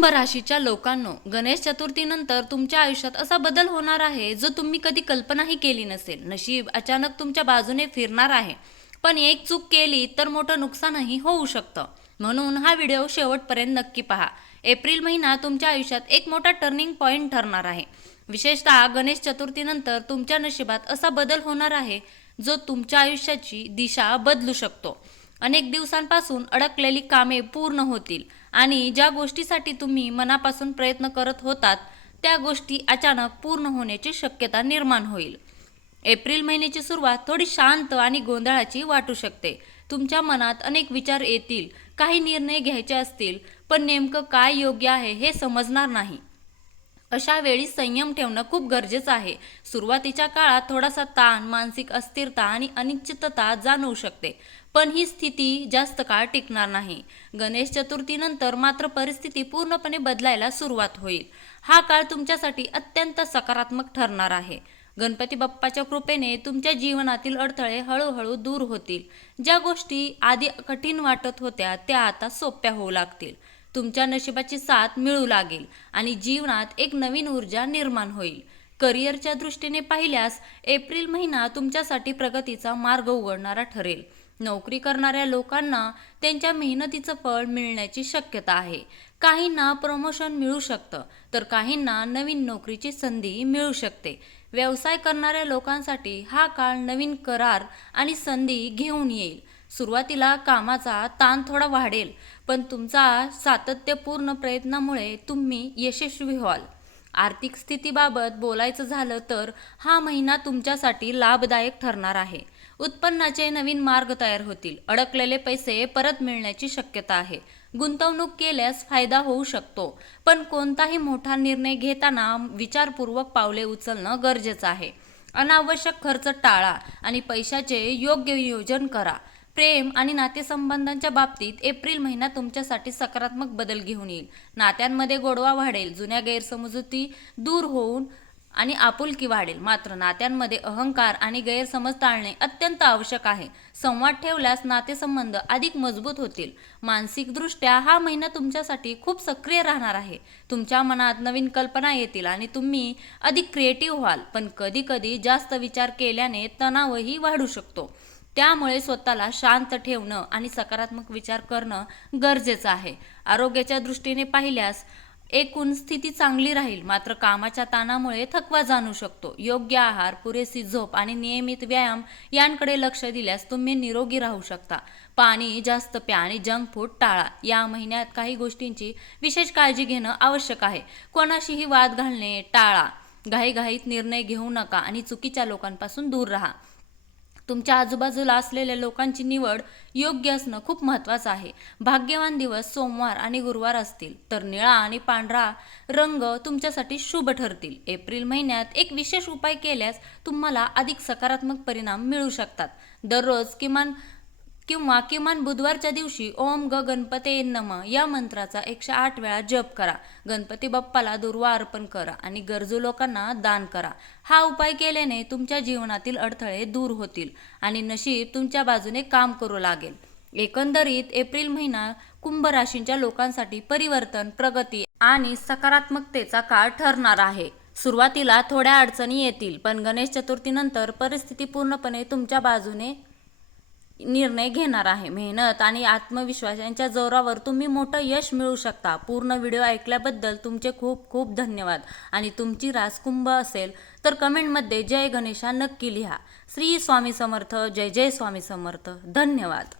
कुंभ राशीच्या लोकांनो, गणेश चतुर्थीनंतर तुमच्या आयुष्यात असा बदल होणार आहे जो तुम्ही कधी कल्पनाही केली नसेल. नशीब अचानक तुमच्या बाजूने फिरणार आहे, पण एक चूक केली तर मोठं नुकसानही होऊ शकतं. म्हणून हा व्हिडिओ शेवटपर्यंत नक्की पहा. एप्रिल महिना तुमच्या आयुष्यात एक मोठा टर्निंग पॉइंट ठरणार आहे. विशेषतः गणेश चतुर्थीनंतर तुमच्या नशिबात असा बदल होणार आहे जो तुमच्या आयुष्याची दिशा बदलू शकतो. अनेक दिवसांपासून अडकलेली कामे पूर्ण होतील आणि ज्या गोष्टीसाठी तुम्ही मनापासून प्रयत्न करत होतात त्या गोष्टी अचानक पूर्ण होण्याची शक्यता निर्माण होईल. एप्रिल महिन्याची सुरुवात थोडी शांत आणि गोंधळाची वाटू शकते. तुमच्या मनात अनेक विचार येतील, काही निर्णय घ्यायचे असतील, पण नेमकं काय योग्य आहे हे समजणार नाही. अशा वेळी संयम ठेवणं खूप गरजेचं आहे. सुरुवातीच्या काळात थोडासा ताण, मानसिक अस्थिरता आणि अनिश्चितता जाणवू शकते, पण ही स्थिती जास्त काळ टिकणार नाही. गणेश चतुर्थीनंतर मात्र परिस्थिती पूर्णपणे बदलायला सुरुवात होईल. हा काळ तुमच्यासाठी अत्यंत सकारात्मक ठरणार आहे. गणपती बाप्पाच्या कृपेने तुमच्या जीवनातील अडथळे हळूहळू दूर होतील. ज्या गोष्टी आधी कठीण वाटत होत्या त्या आता सोप्या होऊ लागतील. तुमच्या नशिबाची साथ मिळू लागेल आणि जीवनात एक नवीन ऊर्जा निर्माण होईल. करिअरच्या दृष्टीने पाहिल्यास एप्रिल महिना तुमच्यासाठी प्रगतीचा मार्ग उघडणारा ठरेल. नोकरी करणाऱ्या लोकांना त्यांच्या मेहनतीचं फळ मिळण्याची शक्यता आहे. काहींना प्रमोशन मिळू शकतं, तर काहींना नवीन नोकरीची संधी मिळू शकते. व्यवसाय करणाऱ्या लोकांसाठी हा काळ नवीन करार आणि संधी घेऊन येईल. सुरुवातीला कामाचा ताण थोडा वाढेल, पण तुमचा सातत्यपूर्ण प्रयत्नामुळे तुम्ही यशस्वी व्हाल. आर्थिक स्थितीबाबत बोलायचं झालं तर हा महिना तुमच्यासाठी लाभदायक ठरणार आहे. उत्पन्नाचे नवीन मार्ग तयार होतील. अडकलेले पैसे परत मिळण्याची शक्यता आहे. गुंतवणूक केल्यास फायदा होऊ शकतो, पण कोणताही मोठा निर्णय घेताना विचारपूर्वक पावले उचलणं गरजेचं आहे. अनावश्यक खर्च टाळा आणि पैशाचे योग्य नियोजन करा. प्रेम आणि नातेसंबंधांच्या बाबतीत एप्रिल महिना तुमच्यासाठी सकारात्मक बदल घेऊन येईल. नात्यांमध्ये गोडवा वाढेल, जुन्या गैरसमजुती दूर होऊन आणि आपुलकी वाढेल. मात्र नात्यांमध्ये अहंकार आणि गैरसमज टाळणे अत्यंत आवश्यक आहे. संवाद ठेवल्यास नातेसंबंध अधिक मजबूत होतील. मानसिकदृष्ट्या हा महिना तुमच्यासाठी खूप सक्रिय राहणार आहे. तुमच्या मनात नवीन कल्पना येतील आणि तुम्ही अधिक क्रिएटिव्ह व्हाल, पण कधी कधी जास्त विचार केल्याने तणावही वाढू शकतो. त्यामुळे स्वतःला शांत ठेवणं आणि सकारात्मक विचार करणं गरजेचं आहे. आरोग्याच्या दृष्टीने पाहिल्यास एकूण स्थिती चांगली राहील, मात्र कामाच्या ताणामुळे थकवा जाणवू शकतो. योग्य आहार, पुरेशी झोप आणि नियमित व्यायाम यांकडे लक्ष दिल्यास तुम्ही निरोगी राहू शकता. पाणी जास्त प्या आणि जंक फूड टाळा. या महिन्यात काही गोष्टींची विशेष काळजी घेणं आवश्यक आहे. कोणाशीही वाद घालणे टाळा. घाईघाईत निर्णय घेऊ नका आणि चुकीच्या लोकांपासून दूर राहा. तुमच्या आजूबाजूला असलेल्या लोकांची निवड योग्य असणं खूप महत्त्वाचं आहे. भाग्यवान दिवस सोमवार आणि गुरुवार असतील, तर निळा आणि पांढरा रंग तुमच्यासाठी शुभ ठरतील. एप्रिल महिन्यात एक विशेष उपाय केल्यास तुम्हाला अधिक सकारात्मक परिणाम मिळू शकतात. दररोज किमान बुधवारच्या दिवशी ओम ग गणपते नमः या मंत्राचा 108 वेळा जप करा. गणपती बाप्पाला दुर्वा अर्पण करा आणि गरजू लोकांना दान करा. हा उपाय केल्याने तुमच्या जीवनातील अडथळे दूर होतील आणि नशीब तुमच्या बाजूने काम करू लागेल. एकंदरीत एप्रिल महिना कुंभ राशीच्या लोकांसाठी परिवर्तन, प्रगती आणि सकारात्मकतेचा काळ ठरणार आहे. सुरुवातीला थोड्या अडचणी येतील, पण गणेश चतुर्थीनंतर परिस्थिती पूर्णपणे तुमच्या बाजूने निर्णय घेणार आहे. मेहनत आणि आत्मविश्वास यांच्या जोरावर तुम्ही मोठं यश मिळवू शकता. पूर्ण व्हिडिओ ऐकल्याबद्दल तुमचे खूप खूप धन्यवाद. आणि तुमची रास कुंभ असेल तर कमेंटमध्ये जय गणेशा नक्की लिहा. श्री स्वामी समर्थ. जय जय स्वामी समर्थ. धन्यवाद.